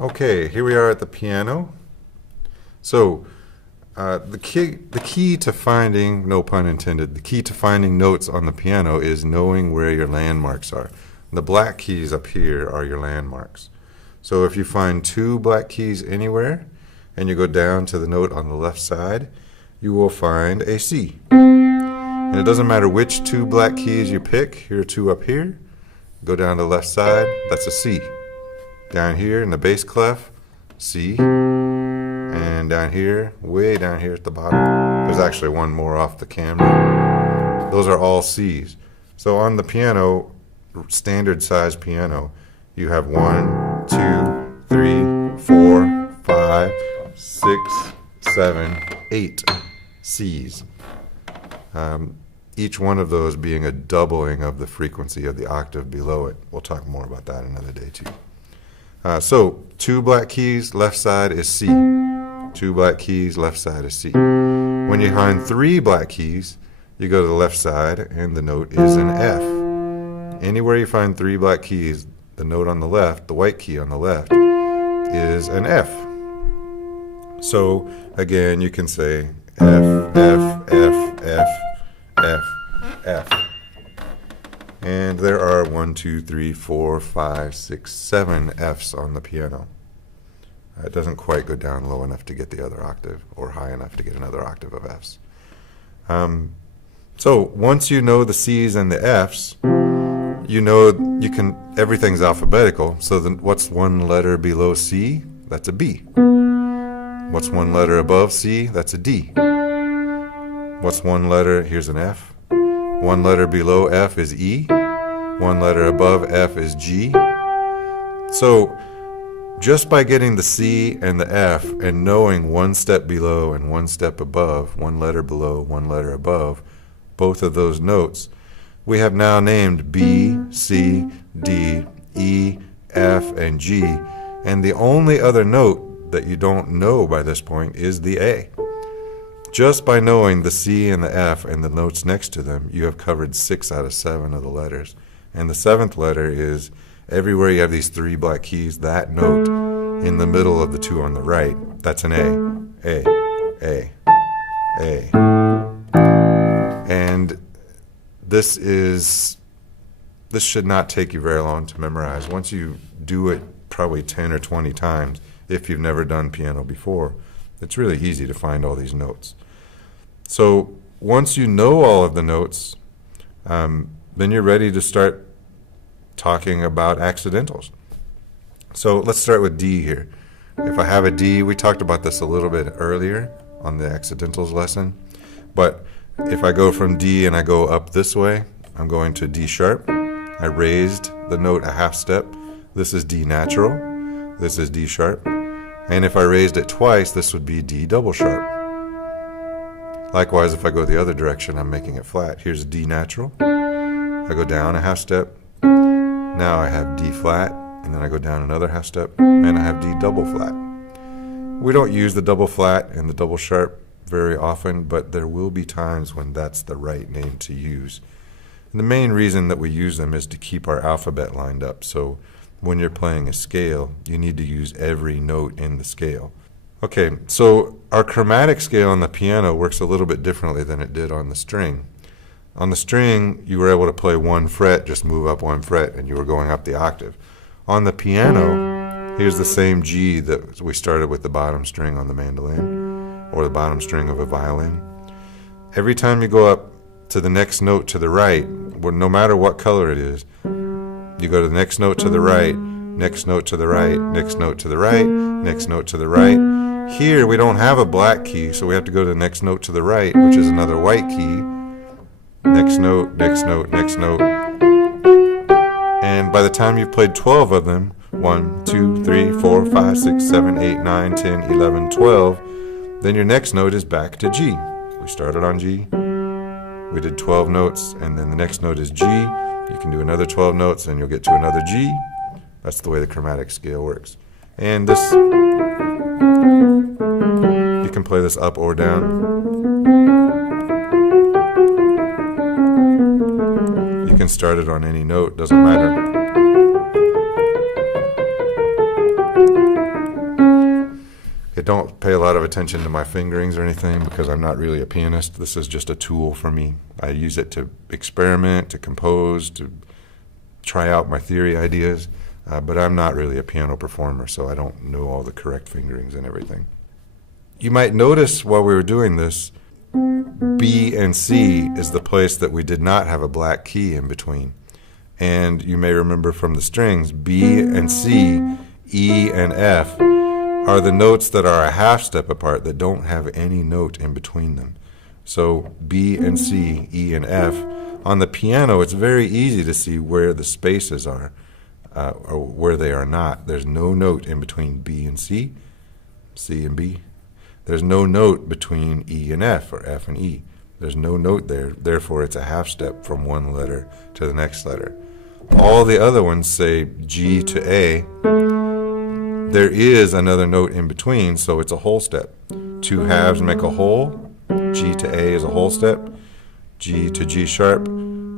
Okay, here we are at the piano. So the key to finding, no pun intended, the key to finding notes on the piano is knowing where your landmarks are. The black keys up here are your landmarks. So if you find two black keys anywhere and you go down to the note on the left side, you will find a C. And it doesn't matter which two black keys you pick. Here are two up here. Go down to the left side, that's a C. Down here in the bass clef, C. And down here, way down here at the bottom, there's actually one more off the camera. Those are all C's. So on the piano, standard size piano, you have 1, 2, 3, 4, 5, 6, 7, 8 C's. Each one of those being a doubling of the frequency of the octave below it. We'll talk more about that another day too. So two black keys, left side is C. Two black keys, left side is C. When you find three black keys, you go to the left side and the note is an F. Anywhere you find three black keys, the note on the left, the white key on the left, is an F. So again, you can say F, F, F, F, F, F. And there are 1, 2, 3, 4, 5, 6, 7 Fs on the piano. It doesn't quite go down low enough to get the other octave, or high enough to get another octave of Fs. So once you know the Cs and the Fs, you know everything's alphabetical. So then what's one letter below C? That's a B. What's one letter above C? That's a D. What's one letter? Here's an F. One letter below F is E. One letter above F is G. So just by getting the C and the F and knowing one step below and one step above, one letter below, one letter above, both of those notes, we have now named B, C, D, E, F, and G. And the only other note that you don't know by this point is the A. Just by knowing the C and the F and the notes next to them, you have covered 6 out of 7 of the letters. And the 7th letter is, everywhere you have these three black keys, that note in the middle of the two on the right, that's an A. A, A, A. And this should not take you very long to memorize. Once you do it probably 10 or 20 times, if you've never done piano before, it's really easy to find all these notes. So once you know all of the notes, then you're ready to start talking about accidentals. So let's start with D here. If I have a D, we talked about this a little bit earlier on the accidentals lesson, but if I go from D and I go up this way, I'm going to D sharp. I raised the note a half step. This is D natural. This is D sharp. And if I raised it twice, this would be D double sharp. Likewise, if I go the other direction, I'm making it flat. Here's D natural. I go down a half step. Now I have D flat, and then I go down another half step, and I have D double flat. We don't use the double flat and the double sharp very often, but there will be times when that's the right name to use. And the main reason that we use them is to keep our alphabet lined up. So when you're playing a scale, you need to use every note in the scale. Okay, so our chromatic scale on the piano works a little bit differently than it did on the string. On the string, you were able to play one fret, just move up one fret, and you were going up the octave. On the piano, here's the same G that we started with the bottom string on the mandolin, or the bottom string of a violin. Every time you go up to the next note to the right, no matter what color it is, you go to the next note to the right, next note to the right, next note to the right, next note to the right. Here we don't have a black key, so we have to go to the next note to the right, which is another white key. Next note, next note, next note. And by the time you've played 12 of them, 1, 2, 3, 4, 5, 6, 7, 8, 9, 10, 11, 12, then your next note is back to G. We started on G, we did 12 notes, and then the next note is G. You can do another 12 notes, and you'll get to another G. That's the way the chromatic scale works. And this, you can play this up or down. You can start it on any note, doesn't matter. don't pay a lot of attention to my fingerings or anything because I'm not really a pianist. This is just a tool for me. I use it to experiment, to compose, to try out my theory ideas, but I'm not really a piano performer, so I don't know all the correct fingerings and everything. You might notice while we were doing this, B and C is the place that we did not have a black key in between. And you may remember from the strings, B and C, E and F are the notes that are a half step apart that don't have any note in between them. So B and C, E and F. On the piano, it's very easy to see where the spaces are or where they are not. There's no note in between B and C, C and B. There's no note between E and F or F and E. There's no note there. Therefore, it's a half step from one letter to the next letter. All the other ones say G to A. There is another note in between, so it's a whole step. Two halves make a whole. G to A is a whole step. G to G sharp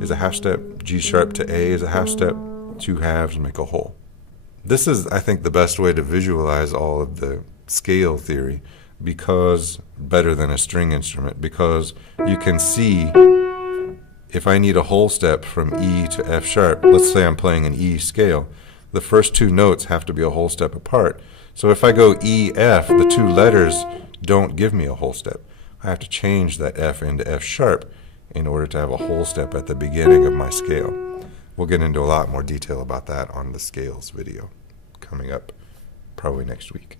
is a half step. G sharp to A is a half step. Two halves make a whole. This is, I think, the best way to visualize all of the scale theory, because better than a string instrument, because you can see if I need a whole step from E to F sharp, let's say I'm playing an E scale, the first two notes have to be a whole step apart. So if I go E, F, the two letters don't give me a whole step. I have to change that F into F sharp in order to have a whole step at the beginning of my scale. We'll get into a lot more detail about that on the scales video coming up probably next week.